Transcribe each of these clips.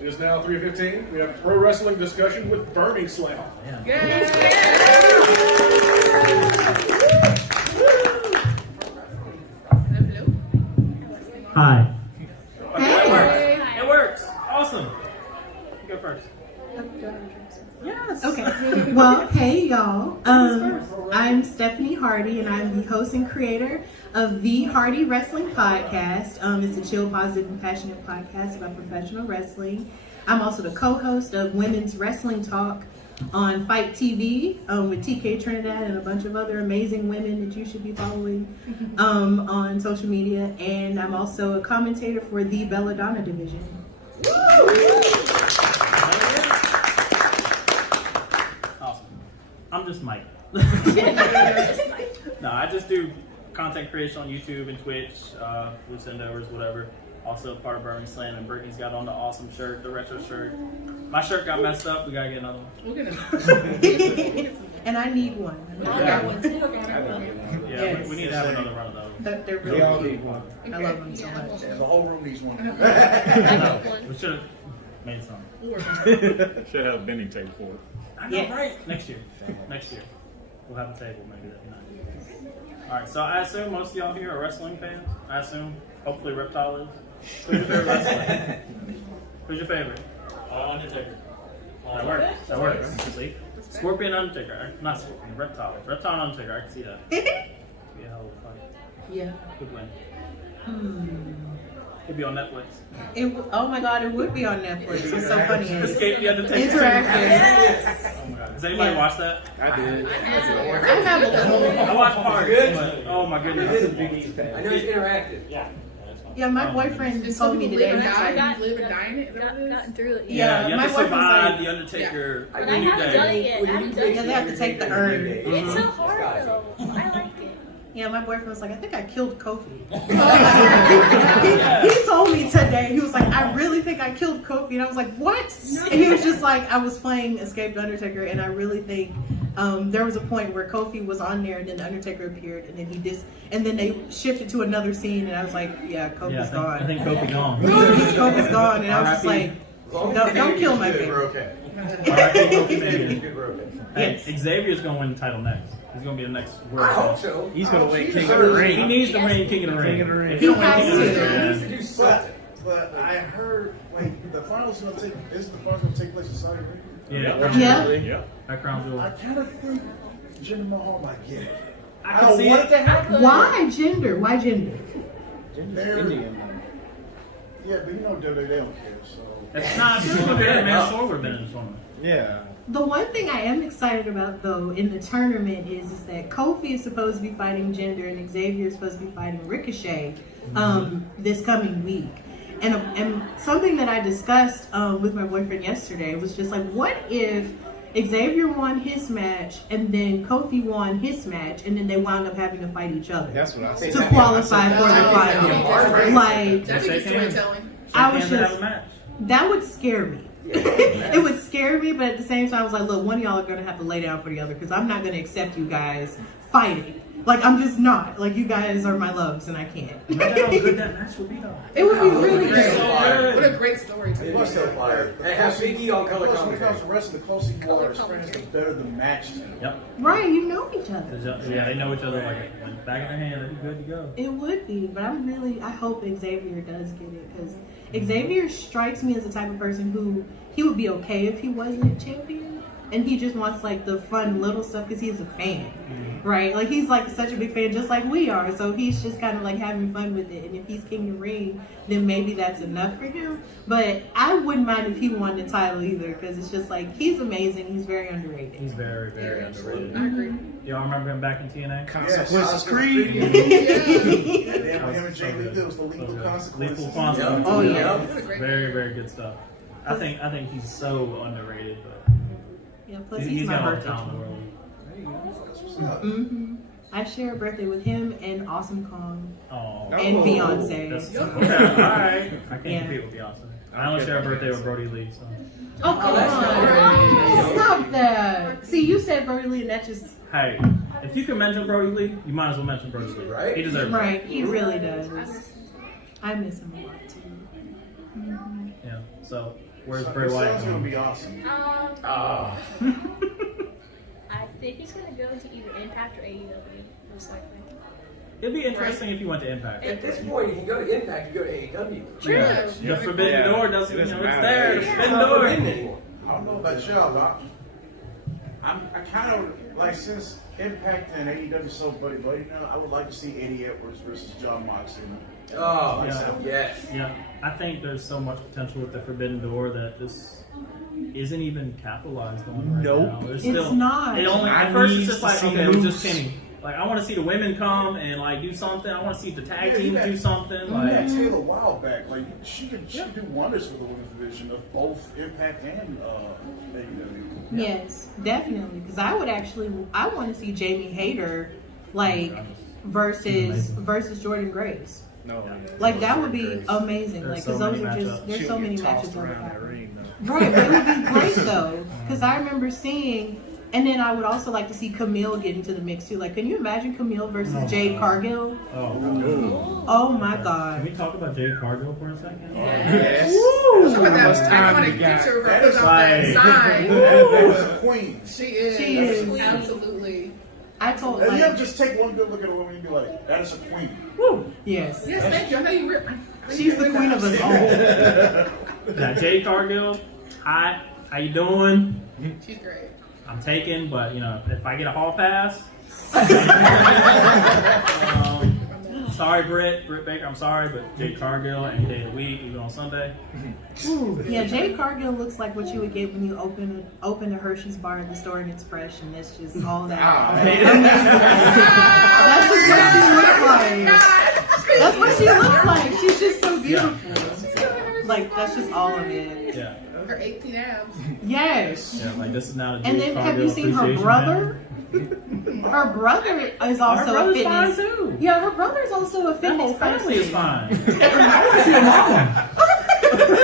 It is now 3:15. We have pro wrestling discussion with BirmingSlam. Hi. Hey. It works. Awesome. You go first. Yes. Okay. Well, hey y'all. I'm Stephanie Hardy, and I'm the host and creator of the Hardy Wrestling Podcast. It's a chill, positive, and passionate podcast about professional wrestling. I'm also the co-host of Women's Wrestling Talk on Fight TV with TK Trinidad and a bunch of other amazing women that you should be following on social media. And I'm also a commentator for the Belladonna division. Awesome. I'm just Mike. No, I just do content creation on YouTube and Twitch, loose endovers, whatever. Also part of BirmingSlam, and Brittany's got on the awesome shirt, the retro shirt. My shirt got messed up. We gotta get another one. And I need one. I got one too. Yeah, Yes. we need to have another run of those. They're We all really need one. I love them so much. The whole room needs one. We should have made some. Should have a bending table for it. I know, Yes. right? Next year. Next year. We'll have a table maybe that night. Alright, so I assume most of y'all here are wrestling fans. I assume. Hopefully Reptile is. Who's your favorite wrestler? Who's your favorite? Undertaker. That works. That works. See? Scorpion, Undertaker. Not Scorpion, Reptile. Reptile and Undertaker. I can see that. Be a hell of a fight. Yeah. Good win. It'd be on Netflix. Oh my God, it would be on Netflix. It's so funny. Escape the Undertaker. Interactive. Oh my God. Has anybody watched that? I did. I have a little. I watched parts, but oh my goodness. I know it's interactive. Yeah, my boyfriend told me today. Live and die in it. Gotten through it. Yeah, you my have to boyfriend's survive like, the Undertaker. I The New haven't done it Day. yet. I haven't done yeah, it they have to take the urn. It's so hard though. I like it. Yeah, my boyfriend was like, I think I killed Kofi. he told me today, he was like, I really think I killed Kofi. And I was like, what? And he was just like, I was playing Escape the Undertaker, and I really think there was a point where Kofi was on there, and then the Undertaker appeared, and then and then they shifted to another scene, and I was like, yeah, Kofi's gone. I think Kofi gone. Kofi's gone, and I was just like, don't kill my favorite. Okay. R.I.P. Kofi Mania. We're okay. Hey, Yes. Xavier's gonna win the title next. He's gonna be the next world I hope champion. so. He's gonna win King He of the He Ring. needs to reign King of the Ring. King of the Ring. If you don't He win King of the has Ring, do man. something. But I heard, wait, the finals gonna take. Isn't the finals gonna take place in Saudi Arabia? Yeah, Yeah. that crown jewel. I kind of think Jinder Mahal might get it. I can see it. to happen. Why gender? Why gender? Yeah, but you know they don't care. So It's not super good, man. Sword would have been in the tournament. Yeah. The one thing I am excited about, though, in the tournament is that Kofi is supposed to be fighting Jinder and Xavier is supposed to be fighting Ricochet this coming week. And something that I discussed with my boyfriend yesterday was just like, what if Xavier won his match and then Kofi won his match and then they wound up having to fight each other That's what I said. to qualify for the final? Like, That'd be good storytelling. I was Shake hands and have just, a match. that would scare me. It would scare me, but at the same time, I was like, look, one of y'all are going to have to lay down for the other because I'm not going to accept you guys fighting. Like, I'm just not. Like, you guys are my loves, and I can't. Imagine how good that match would be, though. It would be really So good. what a great story. It was so fire. And have Big E on color plus when it comes commentary. to wrestling, the closer you are as friends, the better the match is. Yep. Right, you know each other. Yeah, they know each other like back in their hand. They'd be good to go. It would be, but I hope Xavier does get it because Xavier strikes me as the type of person who he would be okay if he wasn't champion, and he just wants like the fun little stuff because he's a fan, right? Like he's like such a big fan, just like we are. So he's just kind of like having fun with it. And if he's King of the Ring, then maybe that's enough for him. But I wouldn't mind if he won the title either because it's just like he's amazing. He's very underrated. He's very, very underrated. I agree. Y'all remember him back in TNA? Consequences Creed. Yeah, then him and Jay Lethal was the lethal consequences. Lethal consequences. Oh, yeah. Very, very good stuff. I think he's so underrated, but Yeah, plus he's he's my got all the birthday. talent in the world. Mm-hmm. I share a birthday with him and Awesome Kong Oh, and Beyonce. that's okay. All right. I can't Yeah. compete with Beyonce. I only share a birthday with Brody Lee. So. Oh, come that's on. nice. Stop that. See, you said Brody Lee, and that just, Hey, if you can mention Brody Lee, you might as well mention Brody Lee. Right? He deserves it. right, he really does. I miss him a lot, too. Yeah. So Where's Bray Wyatt? It's gonna be awesome. Ah. I think he's gonna go to either Impact or AEW, most likely. It'd be interesting if you went to Impact. At this point, if you go to Impact, you go to AEW. True. Yeah. The forbidden door doesn't, It you doesn't know, it's matter. there. The It's forbidden not door. forbidden anymore. I don't know about y'all, but I kind of like, since Impact and AEW so buddy now, I would like to see Eddie Edwards versus John Moxley. Oh, Yeah. yes. Yeah, I think there's so much potential with the forbidden door that this isn't even capitalized on right Nope. now. There's It's not. It only, I at first need it's just to like, see okay, it was moves. just Kenny. Like, I want to see the women come and like do something. I want to see the tag Yeah, you teams got- do something. You got Like, Taylor a while back. Like she could do wonders for the women's division of both Impact and AEW. Yes, definitely. Because I want to see Jamie Hayter like versus Jordan Grace. No. Like that would be amazing. There's Like so because those many are just matchups. there's She'll so get many tossed matches on around the that ring, though. Right, but it would be great though. Because I remember seeing, and then I would also like to see Camille get into the mix too. Like, can you imagine Camille versus Oh, Jade God. Cargill? oh, Oh my Can God. we talk about Jade Cargill for a second? Yes. Let's talk about that How much time iconic we got? picture of her That putting is up like- that sign. That was a queen. She is. She is. Absolutely. I told And you have like to just take one good look at a woman and be like, that is a queen. yes. Yes, thank you. I know you were. She's the queen of us all. Yeah, Jade Cargill. Hi, how you doing? She's great. I'm taken, but you know, if I get a hall pass, sorry, Britt Baker, I'm sorry, but Jade Cargill any day of the week, even on Sunday. Yeah, Jade Cargill looks like what you would get when you open a Hershey's bar at the store and it's fresh and it's just all that. That's just what she looks like. That's what she looks like. She's just so beautiful. Like that's just all of it. Yeah, Her 18 abs. Yes. yeah, like this is not a Jade And then have Cargill you seen her appreciation brother? channel. Her brother is Her also a brother's fine fitness. too. Yeah, her brother is also a That fitness whole family is person. fine.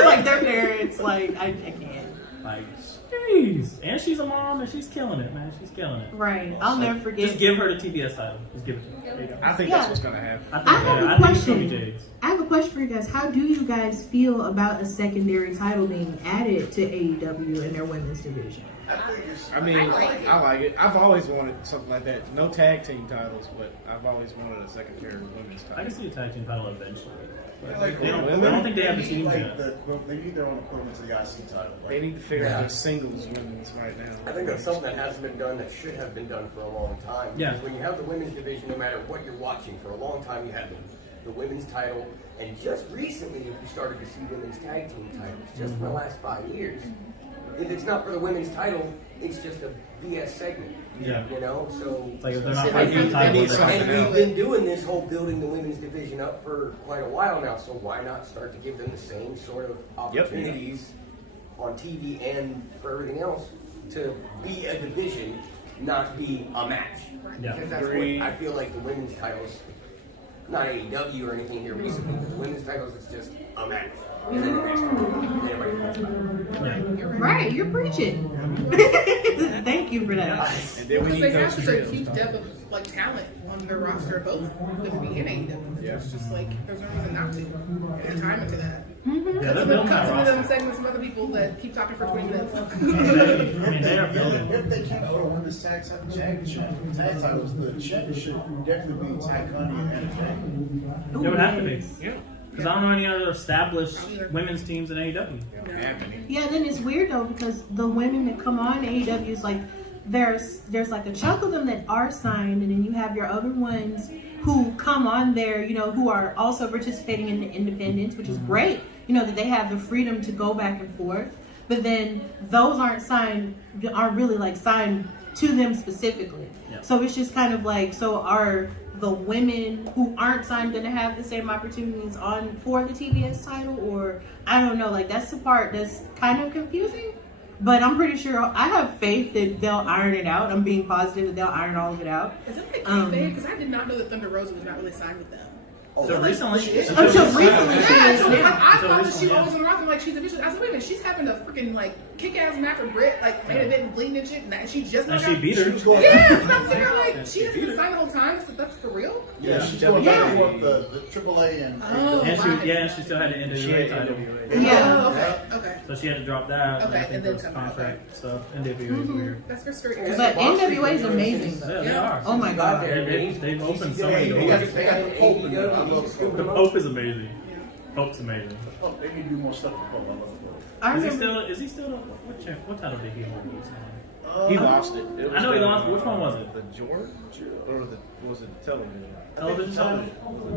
Like their parents, like I can't. Like, jeez, and she's a mom and she's killing it, man. She's killing it. Right. I'll never forget. Just give her the TBS title. Just give it to her. There you go. I think Yeah. that's what's gonna happen. I I think, have a I think it's gonna be question. Jade's. I have a question for you guys. How do you guys feel about a secondary title being added to AEW in their women's division? I mean, I like it. I've always wanted something like that. No tag team titles, but I've always wanted a secondary women's I title. can see a tag team title eventually. Yeah, like, They don't- I don't think they have the teams yet. They need their own equivalent to the IC title. They need to figure Yeah. out the singles women's right now. I think that's something that hasn't been done that should have been done for a long time. Yeah. Because when you have the women's division, no matter what you're watching, for a long time you had the women's title, and just recently you started to see women's tag team titles, just in the last 5 years. If it's not for the women's title, it's just a BS segment. Yeah. You know, so. It's like if they're not They fighting need the title, something And they we've been doing this whole building the women's division up for quite a while now, so why not start to give them the same sort of opportunities on TV and for everything else to be a division, not be a match? Yeah. Because that's what Agreed. I feel like the women's titles, not AEW or anything here recently, but the women's titles is just a match. And then the next one, and everybody forgets about it. Yeah. Right, you're preaching. Thank you for that. And then we Because need they have those such a trios. huge depth of like talent on their roster, both WWE and AEW. Yeah. It's just like there's no reason not to put the time into that. Yeah, they're Some building that of them roster. segments, some other people that keep talking for 20 minutes. I mean, they are building. If they can't put a women's tag titles, the champion should definitely be Ty Conti and Anna Jay. It would have to be. Yeah. Because I don't know any other established women's teams in AEW. Happening. Yeah, then it's weird though because the women that come on AEW is like there's like a chunk of them that are signed, and then you have your other ones who come on there, you know, who are also participating in the independents, which is great. You know that they have the freedom to go back and forth, but then those aren't really like signed to them specifically. Yeah. So it's just kind of like, so are the women who aren't signed going to have the same opportunities on for the TBS title, or I don't know, like that's the part that's kind of confusing, but I'm pretty sure I have faith that they'll iron it out. I'm being positive that they'll iron all of it out. Is it like kayfabe? Because I did not know that Thunder Rosa was not really signed with them. So recently, Until recently, she Yeah, is so now. I thought that she recently, was on the roster like she's officially. I said, wait a minute, she's having a freaking like kick-ass match with Britt, like main event and bleeding and shit, and she just And not she got- beat her. Yeah, but I'm saying like And she she hasn't beat been her. signed the whole time. So that's for real. Yeah, she's Yeah. going back and Yeah. forth the AAA and Oh. And Wow. she still had the She NWA had title. NWA. Yeah. Oh, okay. Okay. So she had to drop that. Okay, I think and then there was come back, contract stuff. NWA is weird. That's for straight. But NWA is amazing though. Yeah, they are. Oh my God. They've opened so many They doors. got the Pope in there. I love the The Pope. Pope is amazing. Pope's amazing. Oh, they need to do more stuff with Pope. I love the Pope. I Is remember. he still the what title did he hold recently? He lost it. I know he lost, but which one was it? The George? Or was it television? Television title?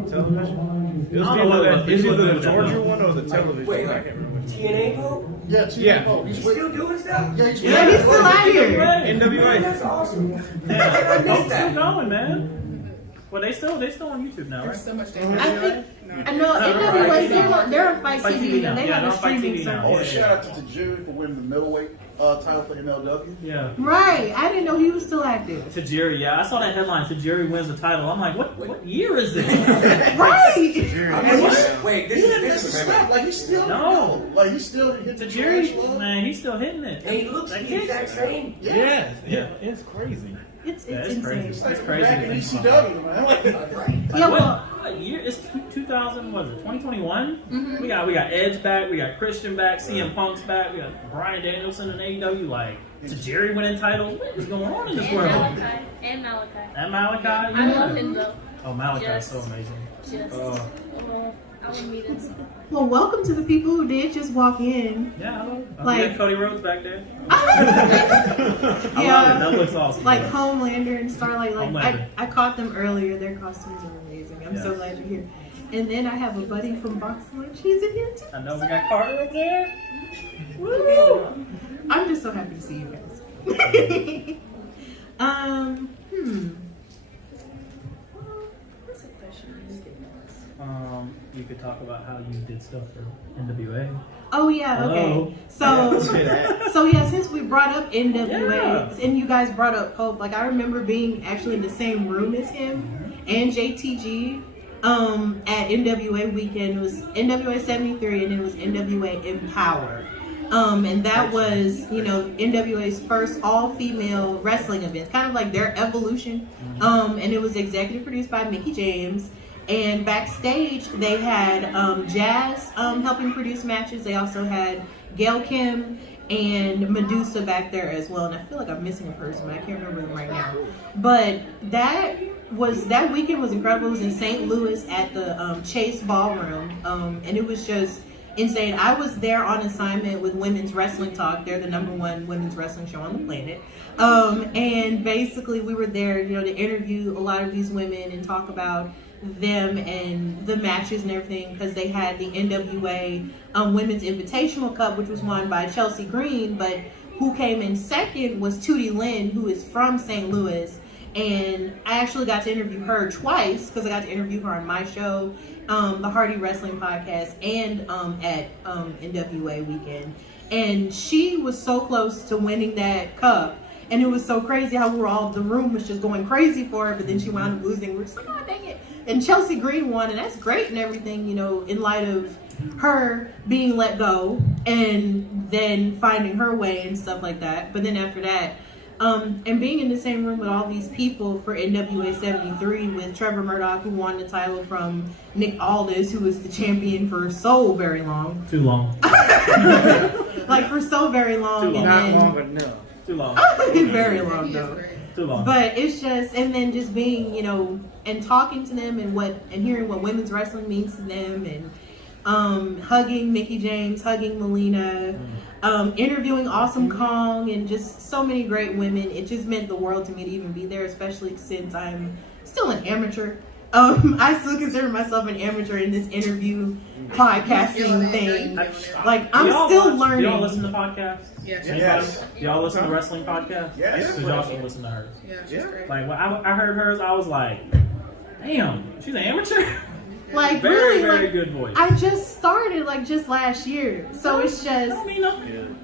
Television? It was I don't know what- either what the that Georgia was. one or the television Wait, one. I can't remember which one. TNA Pope? Yeah, Yeah. Pope. He's still doing stuff? Yeah, he's Yeah, he's still out here. Man, NWA. that's awesome. Yeah, I missed Pope's still that. going, man. Well, they still on YouTube now, right? There's so much I damage. think. I know NWA. They're on Fight Fight TV TV now. They now. Yeah, have they're a on Fight streaming TV now. Oh, service. shout out to Tajiri for winning the middleweight title for MLW. Yeah. Right. I didn't know he was still active. Tajiri, yeah, I saw that headline. Tajiri wins the title. I'm like, what year is it? Right. Wait, He this didn't miss a is snap. Like he's still No. Like he's still hit the Tajiri, man, he's still hitting it. And he looks That the kid- exact same. Yeah, it's crazy. It's Yeah, it's insane. crazy. It's like It's crazy back to in think ECW, man. Like, Right. Yeah, well, what year? It's 2000. Was it 2021? We got Edge back. We got Christian back. CM Punk's back. We got Bryan Danielson in AEW. Like Tajiri winning titles. What is going on in this And world? Malachi. And Malachi. And Malachi. I love him though. Oh, Malachi's Just- so amazing. Just, I would meet him. well, welcome to the people who did just walk in. Yeah, I love it. Like- We got Cody Rhodes back there. Yeah. I love it. That looks awesome. Like Homelander and Starlight. Like Homelander. I caught them earlier. Their costumes are amazing. I'm so Yes. glad you're here. And then I have a buddy from Box Lunch. He's in here too. I know we got Carter up there. Woo! I'm just so happy to see you guys. What's the question? You could talk about how you did stuff for NWA. Oh yeah, Hello. okay. So yeah, since we brought up NWA Yeah. and you guys brought up Pope, like I remember being actually in the same room as him and JTG at NWA weekend. It was NWA 73 and it was NWA Empower. And that was, NWA's first all-female wrestling event, kind of like their evolution. And it was executive produced by Mickie James. And backstage, they had Jazz helping produce matches. They also had Gail Kim and Medusa back there as well. And I feel like I'm missing a person, but I can't remember them right now. But that weekend was incredible. It was in St. Louis at the Chase Ballroom. And it was just insane. I was there on assignment with Women's Wrestling Talk. They're the #1 women's wrestling show on the planet. And basically we were there, to interview a lot of these women and talk about them and the matches and everything, because they had the NWA Women's Invitational Cup, which was won by Chelsea Green, but who came in second was Tootie Lynn, who is from St. Louis. And I actually got to interview her twice, because I got to interview her on my show, the Hardy Wrestling Podcast, and at NWA weekend. And she was so close to winning that cup. And it was so crazy how the room was just going crazy for her, but then she wound up losing. We're just like, oh, dang it. And Chelsea Green won, and that's great and everything, in light of her being let go and then finding her way and stuff like that. But then after that, and being in the same room with all these people for NWA 73 with Trevor Murdoch, who won the title from Nick Aldis, who was the champion for so very long. Too long. Like for so very long. Too and Not then, long enough. Too long. very long He is though. great. Too long. But it's just, and then just being, and talking to them and hearing what women's wrestling means to them, and hugging Mickie James, hugging Melina, interviewing Awesome Kong, and just so many great women. It just meant the world to me to even be there, especially since I'm still an amateur. I still consider myself an amateur in this interview podcasting thing. Like, I'm still learning. Do y'all listen to podcasts? Yeah, she's Yes. great. Do y'all listen to wrestling podcasts? Yes. Because y'all should listen to hers. Yeah, she's Yeah. great. Like, when I heard hers, I was like, damn, she's an amateur? Like, Very, really, very like, good voice. I just started, just last year. So it's I just, don't mean nothing.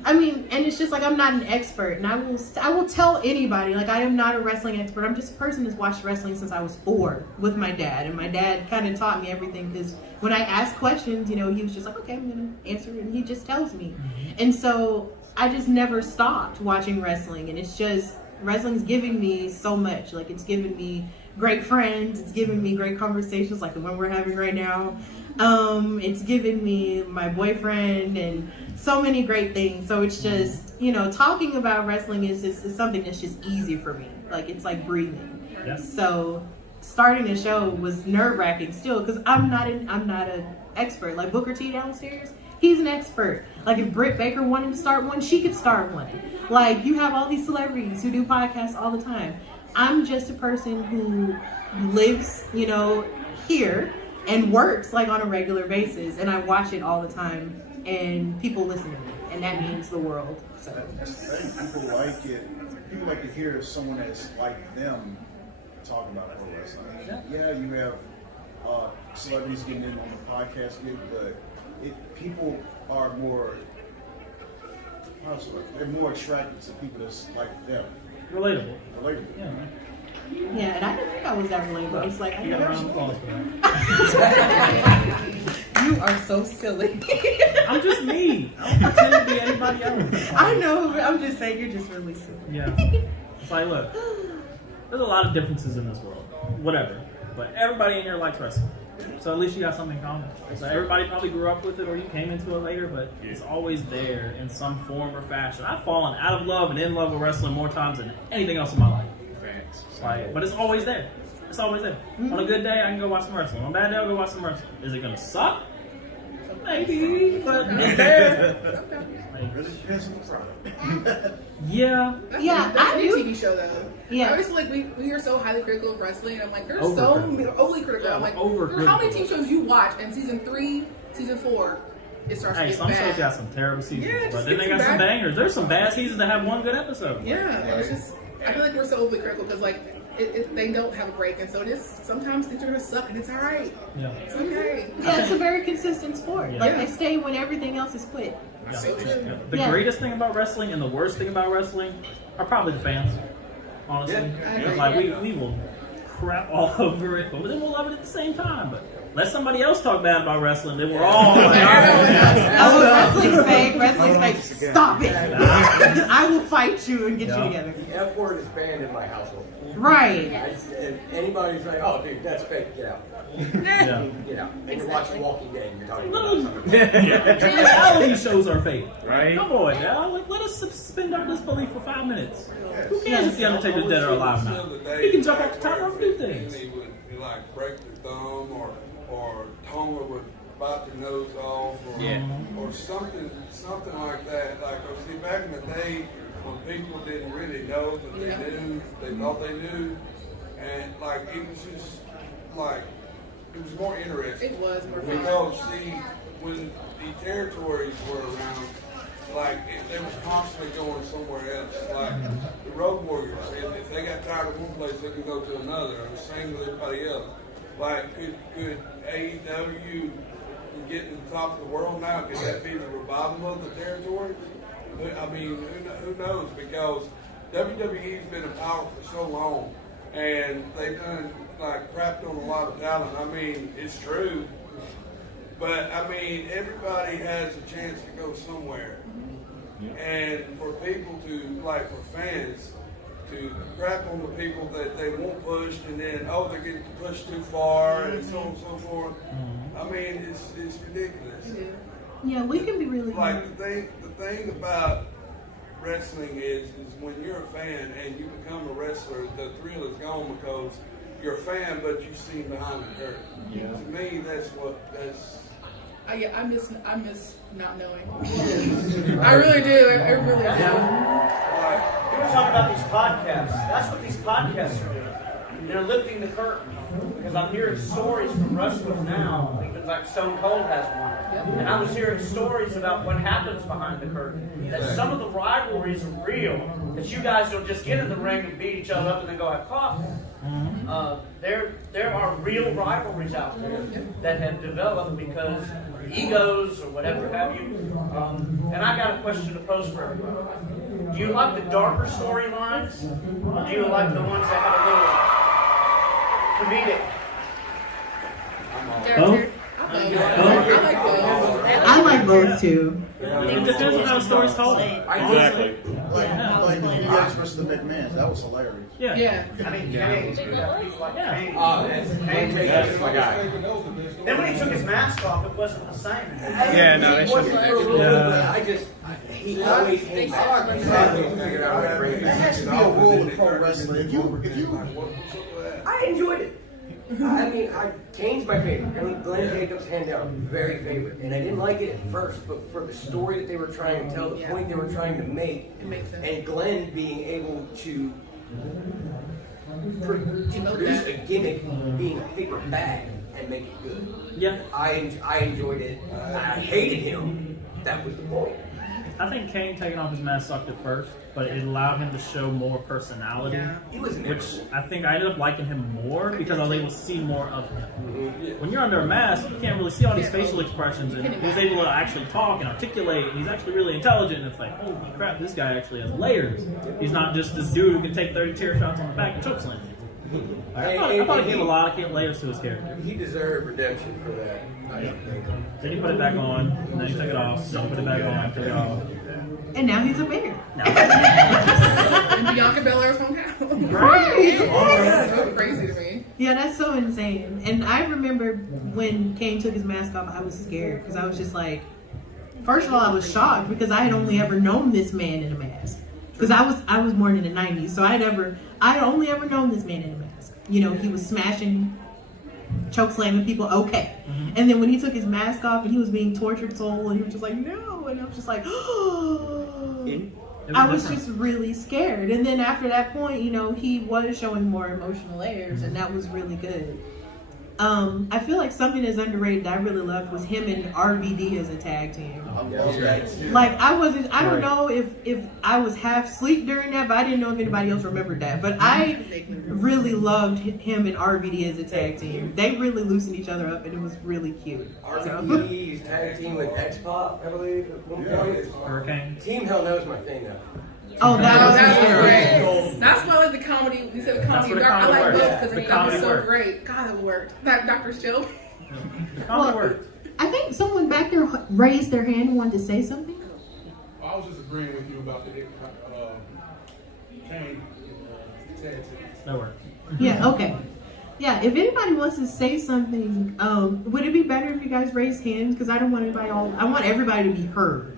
and it's just like, I'm not an expert, and I will tell anybody, like, I am not a wrestling expert. I'm just a person that's watched wrestling since I was 4 with my dad, and my dad kind of taught me everything, because when I ask questions, he was just like, okay, I'm gonna answer it, and he just tells me. And so I just never stopped watching wrestling, and it's just wrestling's giving me so much. Like, it's giving me great friends, it's giving me great conversations like the one we're having right now. It's given me my boyfriend and so many great things. So it's just, you know, talking about wrestling is something that's just easy for me. Like, it's like breathing. Yeah. So starting a show was nerve-wracking still, because I'm not an expert. Like Booker T downstairs, he's an expert. Like, if Britt Baker wanted to start one, she could start one. Like, you have all these celebrities who do podcasts all the time. I'm just a person who lives, you know, here and works like on a regular basis, and I watch it all the time, and people listen to me, and that means the world. So I think people like it. People like to hear someone that's like them talk about pro wrestling. Yeah, you have celebrities getting in on the podcast gig, but people are more. They're more attracted to people that's like them. Relatable. Yeah. yeah, and I didn't think I was that relatable. It's like, You got a round of applause for that. You are so silly. I'm just me. I don't pretend to be anybody else. I know, but I'm just saying, you're just really silly. Yeah. It's like, look, there's a lot of differences in this world. Whatever. But everybody in here likes wrestling. So at least you got something in common. So everybody probably grew up with it or you came into it later, but it's always there in some form or fashion. I've fallen out of love and in love with wrestling more times than anything else in my life. Like, but it's always there. It's always there. On a good day, I can go watch some wrestling. On a bad day, I'll go watch some wrestling. Is it going to suck? Maybe, but it's there. Like, Really depends on the product. yeah. Yeah, That's I a new do. TV show though. Yeah. I always feel like we are so highly critical of wrestling. And I'm like, there's Overcritical. so overly critical. Yeah, I'm like, overcritical. how many TV shows you watch? And season 3, season 4, it starts to Hey, get some bad. shows got some terrible seasons, Yeah, but just then get they some got some bad- bangers. There's some bad seasons that have one good episode. Yeah, and it's just, I feel like we're so overly critical because like they don't have a break, and so it is sometimes things are gonna suck, and it's all right. Yeah. It's okay. Yeah, it's a very consistent sport. Yeah. Like, they stay when everything else is quit. Yeah. So true. Yeah. The Yeah. greatest thing about wrestling and the worst thing about wrestling are probably the fans. Honestly, Yeah. it's like we will crap all over it, but then we'll love it at the same time. But let somebody else talk bad about wrestling, then we're all like, Oh, wrestling's fake. Wrestling's fake. Stop it. I will fight you and get you together. The F word is banned in my household. Right. If anybody's like, oh, dude, that's fake, get out. yeah. Get out. And you're watching Walking Dead and you're talking Little about something. reality shows are fake. Right. Come on, now. Let us suspend our disbelief for 5 minutes. Who cares if the Undertaker's dead or alive now? He can jump off the top rope and do things. They would like break their thumb or Tonga would bite their nose off or something like that. Like, see, back in the day when people didn't really know, but they knew, they thought they knew, and like it was just like it was more interesting. It was more fun. Because see, when the territories were around, like they was constantly going somewhere else. Like the Road Warriors, if they got tired of one place, they could go to another. And the same with everybody else. Like could AEW get to the top of the world now? Could that be the revival of the territory? I mean, who knows? Because WWE's been in power for so long, and they've done like crapped on a lot of talent. I mean, it's true, but I mean, everybody has a chance to go somewhere, and for people to like, for fans to crap on the people that they want pushed, and then they're getting pushed too far, and so on and so forth. I mean, it's ridiculous. Yeah, we can be really Like the thing about wrestling is when you're a fan and you become a wrestler, the thrill is gone because you're a fan, but you've seen behind the curtain. Yeah. To me, that's. I miss not knowing. I really do. I really do. Like, We were talking about these podcasts. That's what these podcasts are doing. They're lifting the curtain. Because I'm hearing stories from wrestlers now, like Stone Cold has one. And I was hearing stories about what happens behind the curtain. That some of the rivalries are real. That you guys don't just get in the ring and beat each other up and then go have coffee. There are real rivalries out there that have developed because of egos or whatever have you. And I got a question to pose for everybody. Do you like the darker storylines, or do you like the ones that have a little comedic? Both? I like both. I like both too. It depends on how the story's told. Exactly. Like you guys versus the McMahons, that was hilarious. Yeah. Yeah. I mean, Kane, you got people like Kane. Kane That's my guy. Then when he took his mask off, it wasn't the same. Yeah, no, He it wasn't shouldn't for a little bit, but Yeah. he always came back. Figured out how to bring it That back. has to be a rule in pro wrestling. If you I enjoyed it. I mean, Kane's my favorite. Glenn Jacobs, hand down, very favorite. And I didn't like it at first, but for the story that they were trying to tell, the point they were trying to make, It makes sense. and Glenn being able to produce a gimmick, being a paper bag, and make it good. Yeah. I enjoyed it. I hated him. That was the point. I think Kane taking off his mask sucked at first, but it allowed him to show more personality. Yeah. He was Which memorable. I think I ended up liking him more because I was able to see more of him. When you're under a mask, you can't really see all these facial expressions, and he was able to actually talk and articulate, and he's actually really intelligent, and it's like, holy crap, this guy actually has layers. He's not just this dude who can take 30 chair shots on the back and chokeslam. I thought he gave a lot of layers to his character. He deserved redemption for that. I think. Then he put it back on, and then he took it off, then he put it back on, took it off. And now he's a bear. And Bianca Belair's hometown. Right. That's so crazy to me. Yeah, that's so insane. And I remember when Kane took his mask off, I was scared because I was just like, first of all, I was shocked because I had only ever known this man in a mask. Because I was born in the 90s, so I had only ever known this man in a mask. You know, he was smashing, choke slamming people, okay. And then when he took his mask off and he was being tortured soul, and he was just like, no, and I was just like, I was just really scared. And then after that point, you know, he was showing more emotional layers, and that was really good. I feel like something that's underrated that I really loved was him and RVD as a tag team. Like I don't know if I was half asleep during that, but I didn't know if anybody else remembered that. But I really loved him and RVD as a tag team. They really loosened each other up, and it was really cute. RVD's tag team with X-Pop, I believe, at one point. Hurricane. Team Hell No is my thing, though. Oh, That's great. great. That's why I like the comedy. You said the comedy. where the I comedy like works. both because The they comedy was so works. great. God, that worked. That Dr. Show. Well, I think someone back there raised their hand and wanted to say something. I was just agreeing with you about the chain tag team. that works. Yeah, okay. Yeah, if anybody wants to say something, would it be better if you guys raise hands? Because I don't want anybody I want everybody to be heard.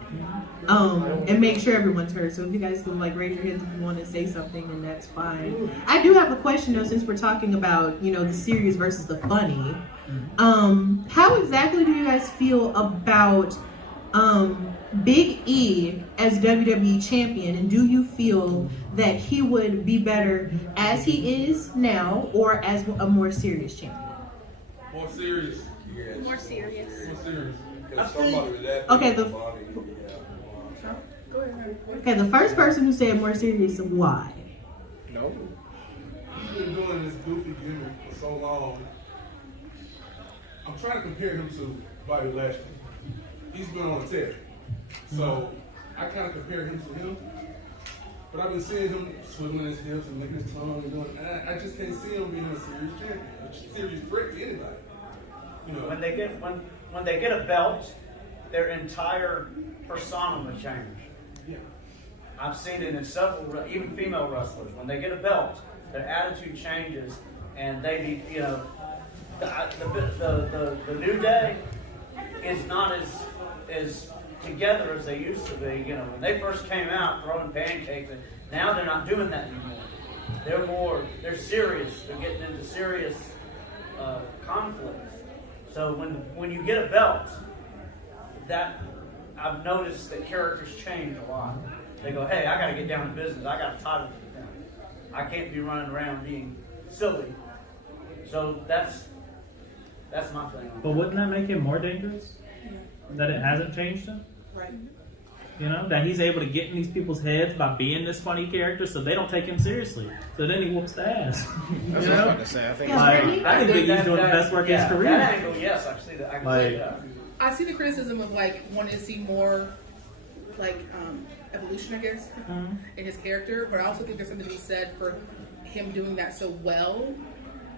And make sure everyone's heard. So if you guys can like raise your hands if you want to say something, then that's fine. I do have a question though, since we're talking about, you know, the serious versus the funny. How exactly do you guys feel about Big E as WWE champion, and do you feel that he would be better as he is now or as a more serious champion? More serious. Yes. More serious. More serious. Because somebody with that Okay, big the- body, Go ahead. Okay, the first person who said more serious, why? No. He's been doing this goofy gimmick for so long. I'm trying to compare him to Bobby Lashley. He's been on a tear. So I kind of compare him to him. But I've been seeing him swiveling his hips and licking his tongue and doing, and I just can't see him being a serious champion, a serious threat to anybody. You know, When they get a belt, their entire persona will change. yeah. I've seen it in several, even female wrestlers. When they get a belt, their attitude changes, and they need, you know, the New Day is not as together as they used to be. You know, when they first came out throwing pancakes, and now they're not doing that anymore. They're serious. They're getting into serious conflicts. So when you get a belt, that I've noticed that characters change a lot. They go, hey, I got to get down to business. I got a title to get down. I can't be running around being silly. So that's my thing. But wouldn't that make him more dangerous? That it hasn't changed him? Right. You know, that he's able to get in these people's heads by being this funny character, so they don't take him seriously. So then he whoops the ass. That's You what I was know? about to say. I think Yeah, Like, Brittany? I think Big E's doing the best work in his career. That angle, yes, I see that. I can see that. I see the criticism of like wanting to see more like evolution, I guess, in his character. But I also think there's something to be said for him doing that so well.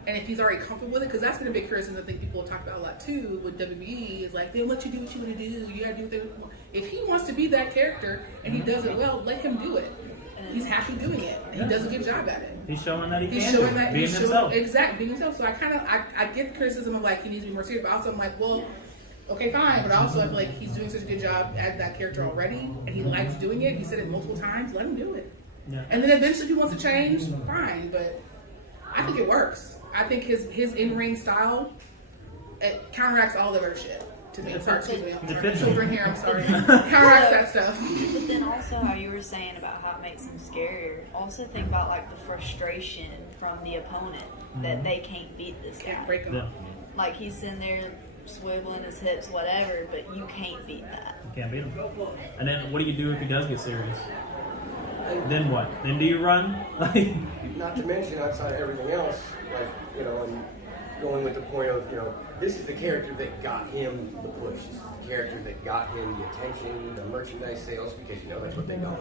And if he's already comfortable with it, because that's been a big criticism I think people have talked about a lot too with WWE, is like, they'll let you do what you want to do. You gotta do what they want. If he wants to be that character and he does it well, let him do it. He's happy doing it. He does a good job at it. He's showing that he He's can showing do it. that Being he's himself. Exactly, being himself. So I get the criticism of like he needs to be more serious, but also I'm like, well, okay, fine. But also I feel like he's doing such a good job at that character already, and he likes doing it. He said it multiple times. Let him do it. Yeah. And then eventually if he wants to change, fine. But I think it works. I think his in-ring style, it counteracts all the other shit. To me, sorry, excuse me, I'm sorry. Children here, I'm sorry. Counteracts that stuff. But then also how you were saying about how it makes him scarier. Also think about like the frustration from the opponent that they can't beat this guy. Can't break him up. Like he's sitting there swiveling his hips, whatever, but you can't beat that. You can't beat him. And then what do you do if he does get serious? Then what? Then do you run? Like, not to mention outside of everything else, like, you know, and going with the point of, you know, this is the character that got him the push. This is the character that got him the attention, the merchandise sales, because, you know, that's what they got.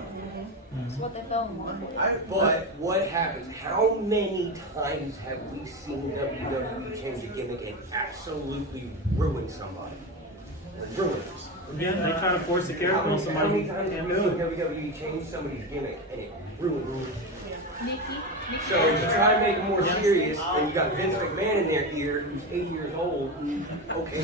That's what they fell in love with. But what happens? How many times have we seen WWE change a gimmick and absolutely ruin somebody? Ruin it. again, they try to force a character on How somebody. many times have Can't we do seen it. WWE change somebody's gimmick and it ruined it? Nikki. So you try to make it more serious, and you got Vince McMahon in their ear, who's 80 years old. Okay,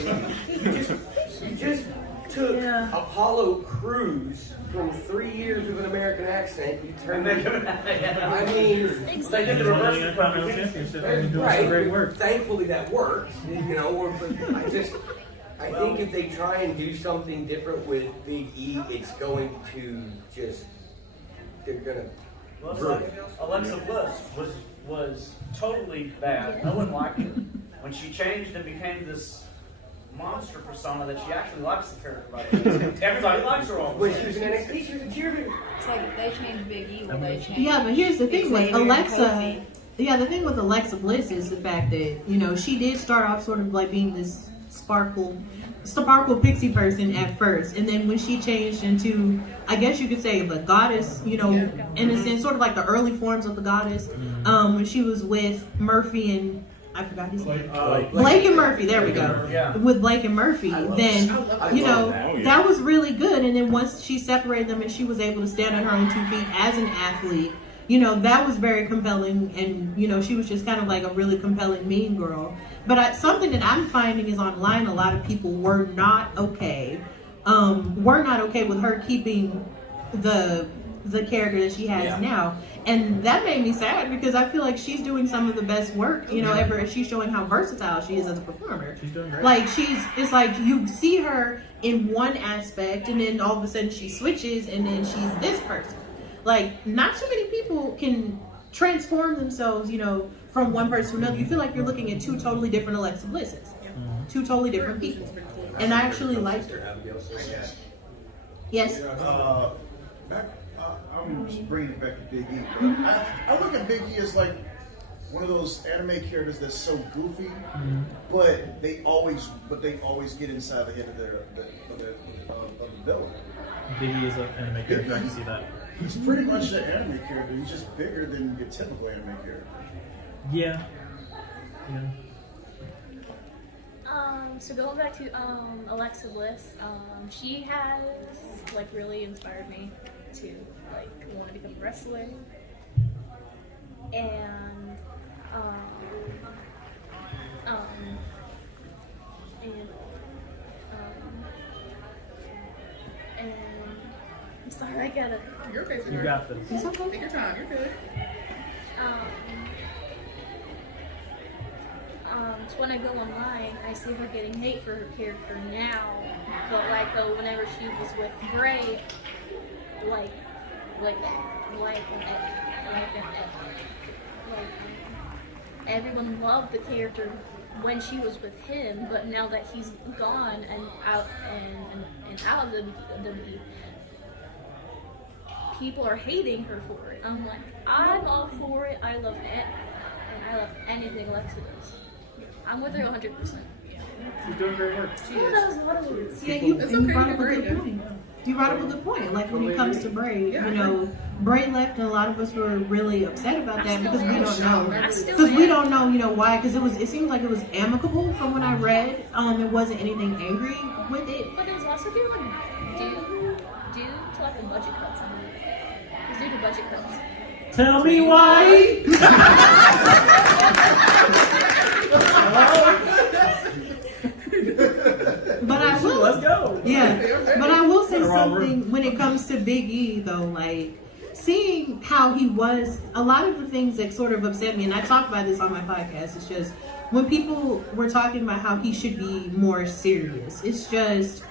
you just took Apollo Crews from 3 years with an American accent. You turned it. I mean, They did the reverse Intercontinental Championship and he's doing some great work. Thankfully, that works. You know, but I think if they try and do something different with Big E, it's going to just they're gonna. Well, it's like Alexa Bliss was totally bad. No one liked her. When she changed and became this monster persona that she actually likes the character. Everybody likes her all. When she was in NXT, she was a cheerleader. It's like if they changed Big E, will they change? Yeah, but here's the thing with Xavier and Alexa. Kofi? Yeah, the thing with Alexa Bliss is the fact that, you know, she did start off sort of like being this sparkle pixie person at first, and then when she changed into, I guess you could say, the goddess, you know, in a sense, sort of like the early forms of the goddess, when she was with Murphy and I forgot his name. Blake and Murphy, there we go. Yeah. With Blake and Murphy, then, you know, that was really good. And then once she separated them and she was able to stand on her own 2 feet as an athlete, you know, that was very compelling. And, you know, she was just kind of like a really compelling mean girl. But something that I'm finding is online, a lot of people were not okay with her keeping the character that she has now. And that made me sad because I feel like she's doing some of the best work, you know, ever. She's showing how versatile she is as a performer. She's doing great. Like, it's like you see her in one aspect and then all of a sudden she switches and then she's this person. Like, not too many people can transform themselves, you know, from one person to another. You feel like you're looking at two totally different Alexa Blisses. Two totally different people. And I actually liked her. Yes? I'm just bringing it back to Big E. I look at Big E as like one of those anime characters that's so goofy, but they always get inside the head of the villain. Big E is an anime character, I can see that. He's pretty much an anime character. He's just bigger than your typical anime character. Yeah. So going back to Alexa Bliss, she has like really inspired me to like want to become a wrestler, and I'm sorry, I gotta. You're okay, You sweetheart. got this. It's okay. Take your time. You're good. So when I go online, I see her getting hate for her character now, but like though whenever she was with Bray, everyone loved the character when she was with him, but now that he's gone and out of the WWE, people are hating her for it. I'm like, I'm all for it. I love it, and I love anything Alexa does. I'm with her 100%. She's doing great work. That was a lot of words. Yeah, you It's okay, brought you're up a good great. point. You brought up a good point. Like when it comes to Bray, you know, Bray left, and a lot of us were really upset about that because we don't know. Because we don't know, you know, why. Because it seemed like it was amicable from what I read. It wasn't anything angry with it. But it was also due to like the budget cuts. It was due to budget cuts. Tell me why. But I will. Let's go. Yeah, but I will say something when it comes to Big E, though. Like seeing how he was, a lot of the things that sort of upset me, and I talk about this on my podcast. It's just when people were talking about how he should be more serious. It's just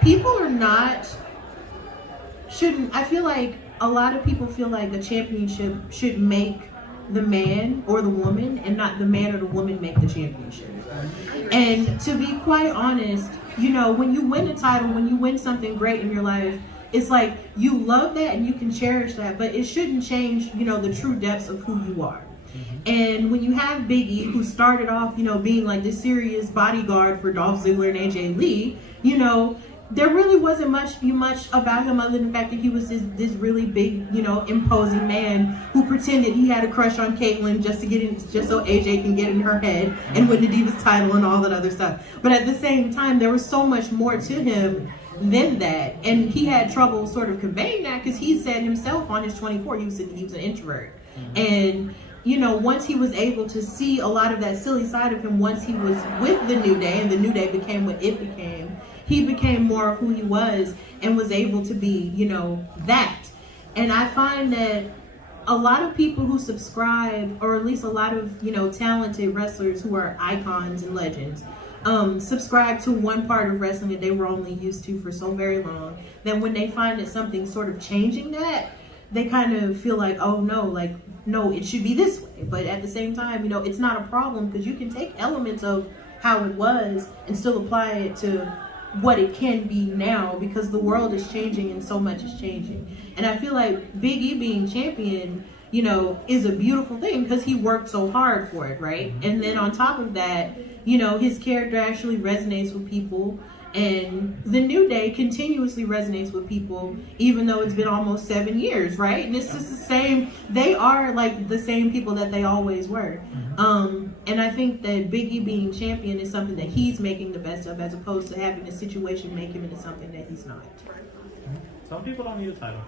people are not. Shouldn't. I feel like a lot of people feel like a championship should make the man or the woman, and not the man or the woman make the championship. And to be quite honest, you know, when you win a title, when you win something great in your life, it's like you love that and you can cherish that, but it shouldn't change, you know, the true depths of who you are. And when you have Big E, who started off, you know, being like this serious bodyguard for Dolph Ziggler and AJ Lee, you know, there really wasn't much about him other than the fact that he was this really big, you know, imposing man who pretended he had a crush on Caitlyn just so AJ can get in her head and win the Divas title and all that other stuff. But at the same time, there was so much more to him than that, and he had trouble sort of conveying that because he said himself on his 24 he was an introvert. And you know, once he was able to see a lot of that silly side of him, once he was with the New Day and the New Day became what it became, he became more of who he was and was able to be, you know, that. And I find that a lot of people who subscribe, or at least a lot of, you know, talented wrestlers who are icons and legends, subscribe to one part of wrestling that they were only used to for so very long, that when they find that something's sort of changing that, they kind of feel like, oh no, like, no, it should be this way. But at the same time, you know, it's not a problem because you can take elements of how it was and still apply it to what it can be now, because the world is changing and so much is changing. And I feel like Big E being champion, you know, is a beautiful thing because he worked so hard for it, right? And then on top of that, you know, his character actually resonates with people, and the New Day continuously resonates with people, even though it's been almost 7 years, right? And it's just the same. They are like the same people that they always were. And I think that Big E being champion is something that he's making the best of, as opposed to having a situation make him into something that he's not. Some people don't need a title.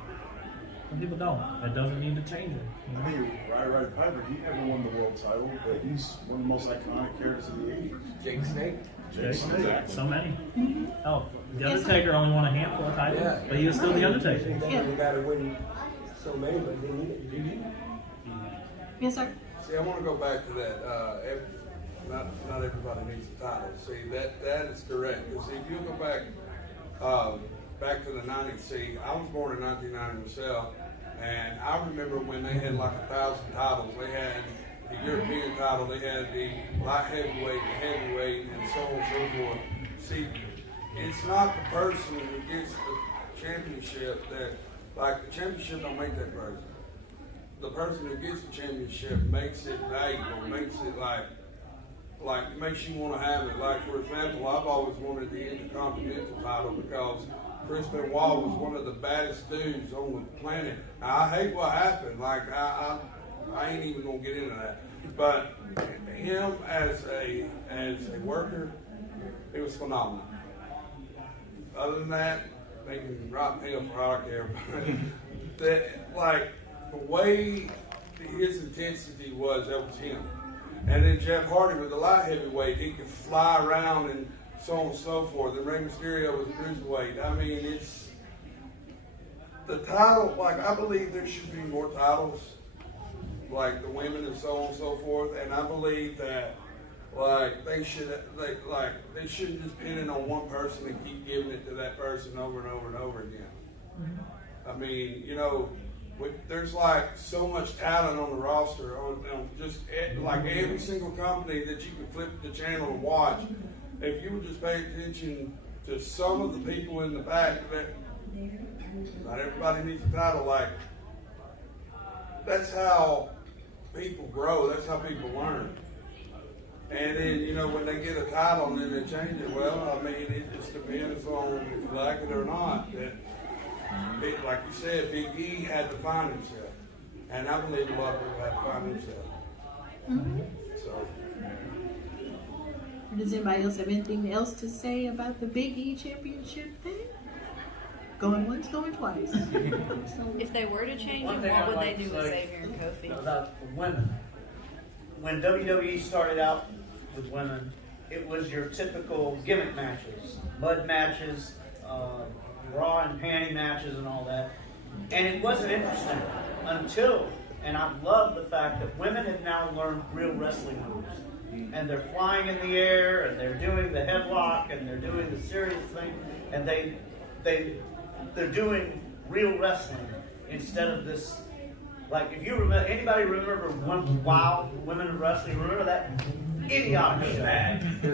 Some people don't. That doesn't mean to change it. I think Roddy Piper, he never won the world title, but he's one of the most iconic characters of the 80s. Jake Snake. Jake Snake. Exactly. So many. Oh, the Undertaker only won a handful of titles, but he was still the Undertaker. It doesn't matter when so many, but they need it. Yes, sir. See, I want to go back to that. Not everybody needs a title. See, that is correct. See, if you go back to the 90s, see, I was born in 1990 myself, and I remember when they had like 1,000 titles. They had the European title, they had the light heavyweight, the heavyweight, and so on and so forth. See, it's not the person who gets the championship that, like, the championship don't make that person. The person who gets the championship makes it valuable, makes it like makes you want to have it. Like, for example, I've always wanted the Intercontinental title because Chris Benoit was one of the baddest dudes on the planet. Now, I hate what happened. Like, I ain't even gonna get into that. But him as a worker, it was phenomenal. Other than that, they can rock me up for all I care. That, like, the way his intensity was, that was him. And then Jeff Hardy with the light heavyweight, he could fly around and so on and so forth. And Rey Mysterio was cruiserweight. I mean, it's the title. Like, I believe there should be more titles, like the women and so on and so forth. And I believe that, like, they shouldn't just pin it on one person and keep giving it to that person over and over and over again. I mean, you know, there's like so much talent on the roster, on just like every single company that you can flip the channel and watch. If you would just pay attention to some of the people in the back, that not everybody needs a title. Like, that's how people grow. That's how people learn. And then, you know, when they get a title and then they change it, well, I mean, it just depends on if you like it or not. That, like you said, Big E had to find himself. And I believe a lot of people had to find themselves. Mm-hmm. So. Does anybody else have anything else to say about the Big E championship thing? Going once, going twice. If they were to change One it, thing what I'd would like they do to with say Xavier and Kofi? about women. When WWE started out with women, it was your typical gimmick matches, mud matches, bra and panty matches and all that. And it wasn't interesting until, and I love the fact that women have now learned real wrestling moves. And they're flying in the air, and they're doing the headlock, and they're doing the serious thing, and they're doing real wrestling instead of this. Like, if you remember, anybody remember Wow, Women in Wrestling? Remember that idiotic shit? It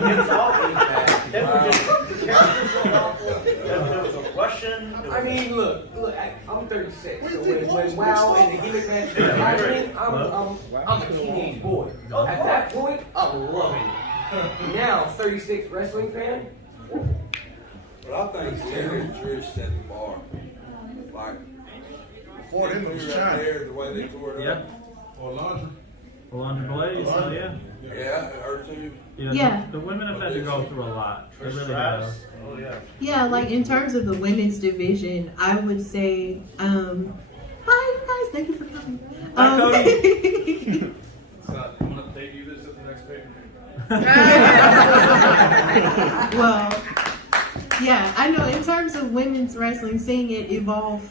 was awful. They were just, the characters were awful. There was a Russian. I mean, look, I'm 36. So when WoW and the gimmick match is happening, I'm a teenage boy. At that point, I'm loving it. Now, 36 wrestling fan. But I think Terry and Trish set the bar. Like, Before them, it was right China. there, the way they tore it up. Or London. London Blaze, so yeah. Yeah, her too. Yeah. The women have had to go through a lot. They really have. Oh, yeah. Yeah, like in terms of the women's division, I would say, hi you guys, thank you for coming. Hi, Cody. So, I'm going to debut this at the next pay-per-view. Well, yeah, I know in terms of women's wrestling, seeing it evolve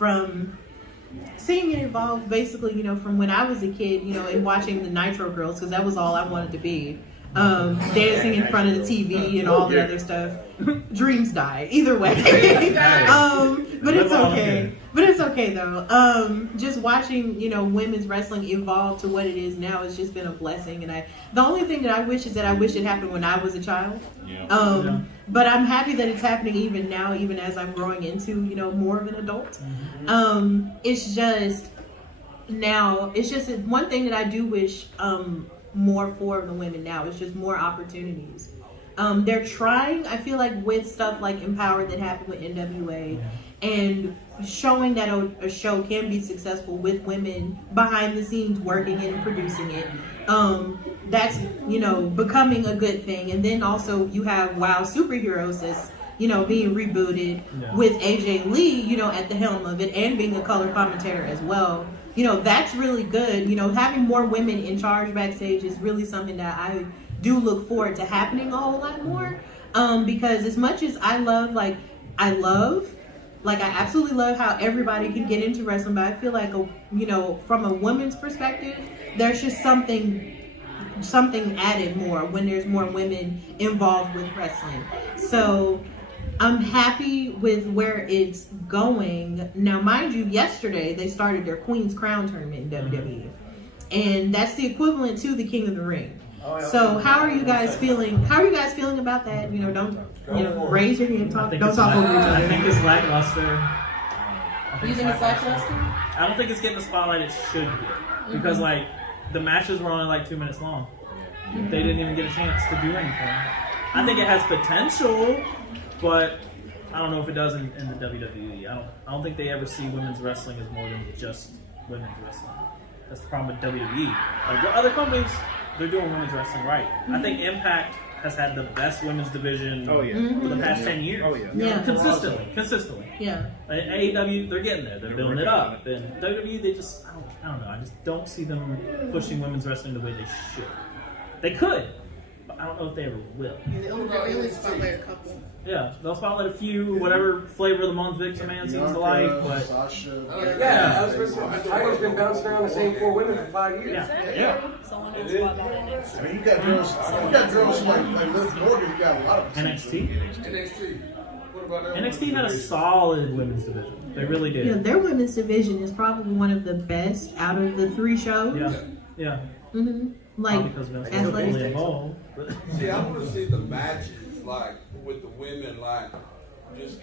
basically, you know, from when I was a kid, you know, and watching the Nitro Girls, because that was all I wanted to be. Dancing in front of the TV and all the other stuff. Dreams die. Either way. But it's okay. But it's okay though. Just watching, you know, women's wrestling evolve to what it is now has just been a blessing. And the only thing that I wish is that I wish it happened when I was a child. Yeah. But I'm happy that it's happening even now, even as I'm growing into, you know, more of an adult. It's just now, it's just one thing that I do wish more for the women now. It's just more opportunities. They're trying, I feel like, with stuff like Empower that happened with NWA and showing that a show can be successful with women behind the scenes working it and producing it. That's, you know, becoming a good thing. And then also you have WoW Superheroes that's, you know, being rebooted with AJ Lee, you know, at the helm of it and being a color commentator as well. You know, that's really good. You know, having more women in charge backstage is really something that I do look forward to happening a whole lot more. Because as much as I absolutely love how everybody can get into wrestling, but I feel like, you know, from a woman's perspective, there's just something added more when there's more women involved with wrestling. So I'm happy with where it's going. Now, mind you, yesterday they started their Queen's Crown tournament in WWE. And that's the equivalent to the King of the Ring. So how are you guys feeling? How are you guys feeling about that? You know, don't raise your hand, don't talk over each other. I think it's lackluster. You think it's lackluster? I don't think it's getting the spotlight it should get. Because like the matches were only like 2 minutes long. They didn't even get a chance to do anything. I think it has potential, but I don't know if it does in the WWE. I don't think they ever see women's wrestling as more than just women's wrestling. That's the problem with WWE. Like the other companies, they're doing women's wrestling right. I think Impact has had the best women's division for the past 10 years. Consistently. Yeah. AEW, they're getting there. They're building it up. And WWE, they just, I don't know. I just don't see them pushing women's wrestling the way they should. They could, but I don't know if they ever will. They only spotlight a couple. Yeah, they'll spotlight a few, whatever flavor of the month Victor Man seems to like. But Tiger's been bouncing around the same 4 women for 5 years. Yeah. Someone else spotlight it. I mean, you got girls like Liv Morgan. You got a lot of NXT. What about that? NXT had a solid women's division. They really did. Yeah, their women's division is probably one of the best out of the 3 shows. Yeah. Like athletic. Involved. See, I want to see the matches like with the women, like just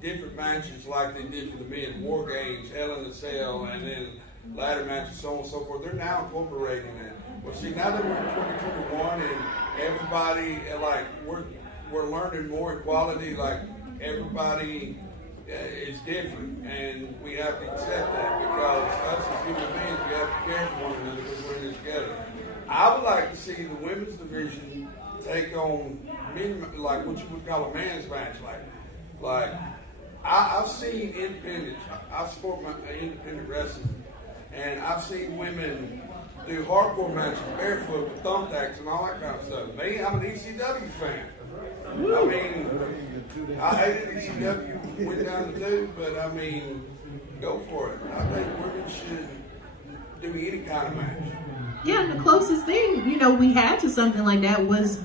different matches like they did for the men, War Games, Hell in a Cell, and then ladder matches, so on and so forth. They're now incorporating that. Well, see, now that we're in 2021 and everybody, like, we're learning more equality, like, everybody is different, and we have to accept that because us as human beings, we have to care for one another because we're in this together. I would like to see the women's division take on men, like what you would call a man's match. Like I've seen independent. I support my independent wrestling, and I've seen women do hardcore matches barefoot with thumbtacks and all that kind of stuff. Me, I'm an ECW fan. I mean, I hated ECW, went down to 2, but I mean, go for it. I think women should do any kind of match. Yeah, and the closest thing, we had to something like that was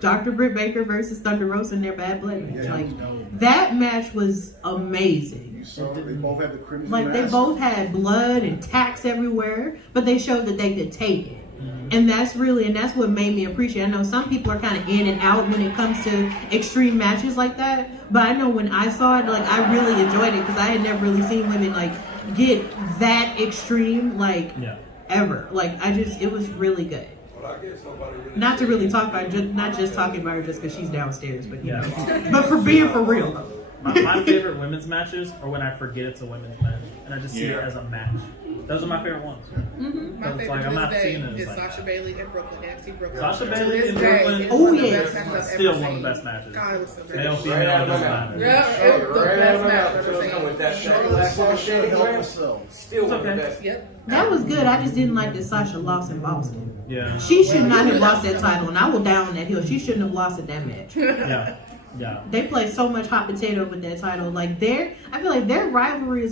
Dr. Britt Baker versus Thunder Rosa in their Bad Blood match. That match was amazing. You saw they both had the crimson mask. They both had blood and tacks everywhere, but they showed that they could take it. And that's what made me appreciate it. I know some people are kind of in and out when it comes to extreme matches like that, but I know when I saw it, I really enjoyed it because I had never really seen women get that extreme ever. It was really good. Well, I guess nobody really not to really talk about, not just talking about her just because she's downstairs, but but for being for real though. My favorite women's matches are when I forget it's a women's match and I just see it as a match. Those are my favorite ones. My So favorite I'm not seeing is it. Sasha Bailey in Brooklyn, NXT Brooklyn. Sasha Bailey in Brooklyn. Oh yeah, still one of the best matches. God, it was so good. Male, female, it doesn't matter. Yeah, the best match I've ever seen. With that still one of the best. Yep. that was good. I just didn't like that Sasha lost in Boston. Yeah. She should not have lost that title, and I will die on that hill. She shouldn't have lost at that match. Yeah. They play so much hot potato with that title. I feel like their rivalry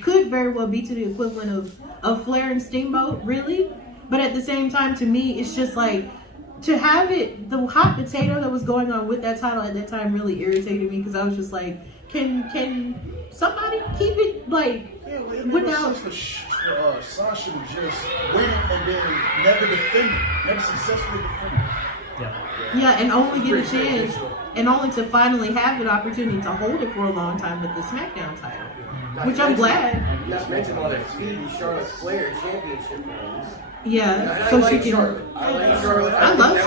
could very well be to the equivalent of Flair and Steamboat, really. But at the same time, to me, it's just to have the hot potato that was going on with that title at that time really irritated me because I was just like, can somebody keep it without? Sasha to just win and then never defend it, never successfully defend it. Yeah, and only get a chance, and only to finally have an opportunity to hold it for a long time with the SmackDown title, which I'm glad. Not to mention all that speed and Charlotte Flair championship runs. Yeah, so she can. Charlotte. I like Charlotte. I love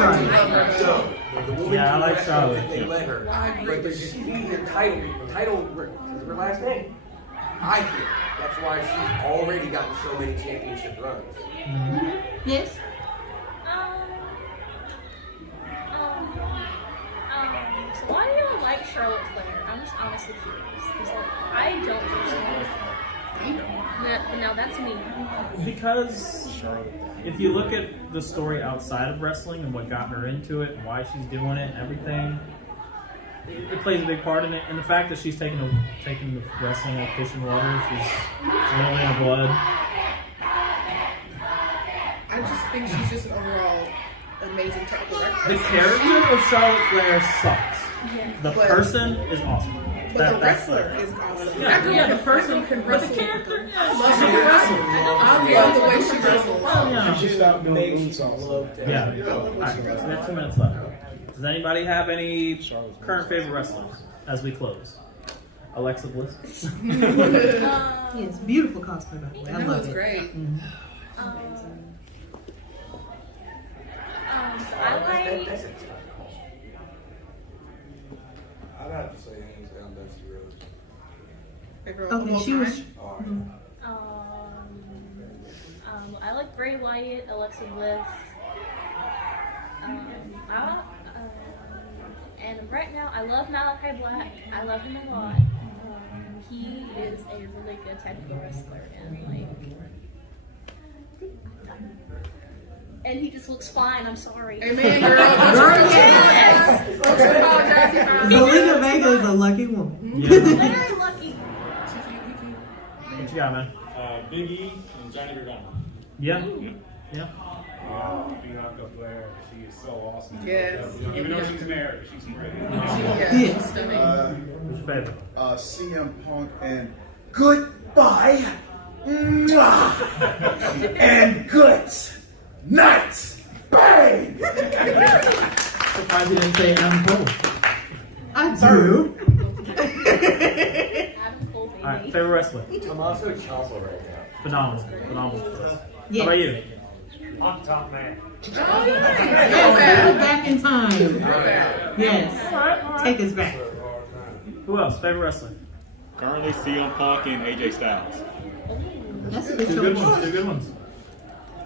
Charlotte. Yeah, I like Charlotte. They let her. But they're just feeding the title is her last name. I think that's why she's already gotten so many championship runs. Yes. So why do you like Charlotte Flair? I'm just honestly curious. Because I don't understand. Now that's me. Because if you look at the story outside of wrestling and what got her into it and why she's doing it and everything, it plays a big part in it. And the fact that she's taking the wrestling like fish and water, she's smelling her blood. I just think she's just an overall amazing technical wrestler. The character of Charlotte Flair sucks. The person is awesome. But the wrestler is awesome. Yeah, the person can but wrestle. the character, I love the way she wrestles. yeah. She stopped doing moonsaults. Yeah. Alright, so we have 2 minutes left. Does anybody have any current favorite wrestlers as we close? Alexa Bliss. Yes, beautiful cosplay by the way. I love it. Great. I'd have to say hands down Dusty Rhodes. Okay, she was. I like Bray Wyatt, Alexa Bliss. And right now, I love Malachi Black. I love him a lot. He is a really good technical wrestler, and he just looks fine. I'm sorry. Amen, girl. Yes. Zelina Vega is a lucky woman. Yeah. Very lucky. What you got, man? Big E and Johnny Gargano. Yeah. Bianca Flair, she is so awesome. Yes. Even though she's married, she's great. Yes. Who's your favorite? CM Punk and goodbye, and good night, bang. Surprised you didn't say I'm cold. I do. Alright, favorite wrestler? Tommaso Ciampa right now. Phenomenal. Phenomenal. Yes. How about you? Hot Top Man. Oh, Yes, go back in time. yeah. Yes. Take us back. Who else? Favorite wrestler? Currently, CM Punk and AJ Styles. That's a good Two good choice. ones. Two good ones.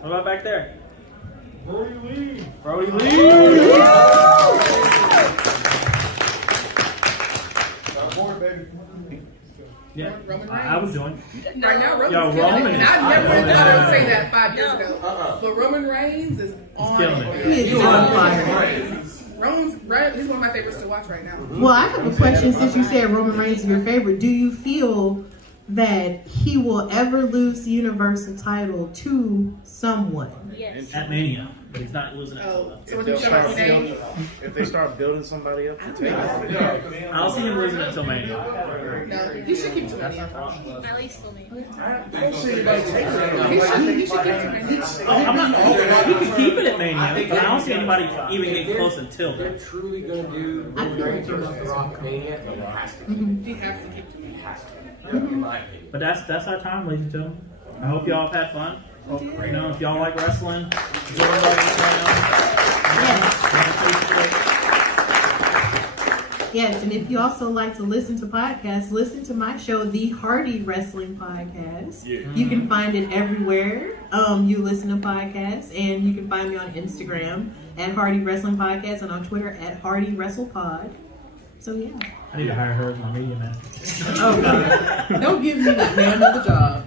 What about back there? Brody Lee. Brody Lee. Yeah, Roman I was Reigns. doing. Right now, Roman's Yo, killing Roman it. And is I never killing thought I it. would say that 5 years No. ago. But Roman Reigns is on killing it. it. He is on fire. He's one of my favorites to watch right now. Well, I have a question since you said Roman Reigns is your favorite. Do you feel that he will ever lose the Universal title to someone? Yes. At Mania, but he's not losing it. Oh, so If, what they'll you start talking about building, today? if they start building somebody up to take it, I don't see him losing it until Mania. No, he should keep to Mania. At least for me. He should keep to Mania. Oh, I'm not. You can keep it at Mania, but I don't see anybody even getting close until They're then. truly going to do I feel like versus The Rock Mania. It has to. He has to keep to Mania. It has to. In my opinion. But that's our time, ladies and gentlemen. I hope y'all have had fun. You know, if y'all like wrestling, enjoy Yes, and if you also like to listen to podcasts, listen to my show, The Hardy Wrestling Podcast. Yeah. You can find it everywhere you listen to podcasts, and you can find me on Instagram at Hardy Wrestling Podcast and on Twitter at Hardy Wrestle Pod. So yeah. I need to hire her as my media man. Oh God! Don't give me that man another job.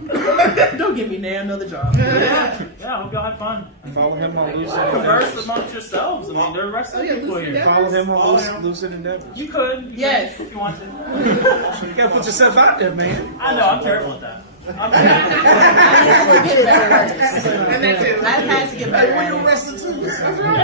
Don't give me nan another job. Yeah, I hope y'all have fun. follow him on Lucid Converse Endeavors. amongst yourselves. I mean, there are wrestling Oh, yeah, people Lucid here. Follow him on Lucid Endeavors. You could. Yes. If you want to. You gotta put yourself out there, man. I know, I'm terrible at that. I'm terrible. And that too. I've had to get better at it. wrestling too. That's right.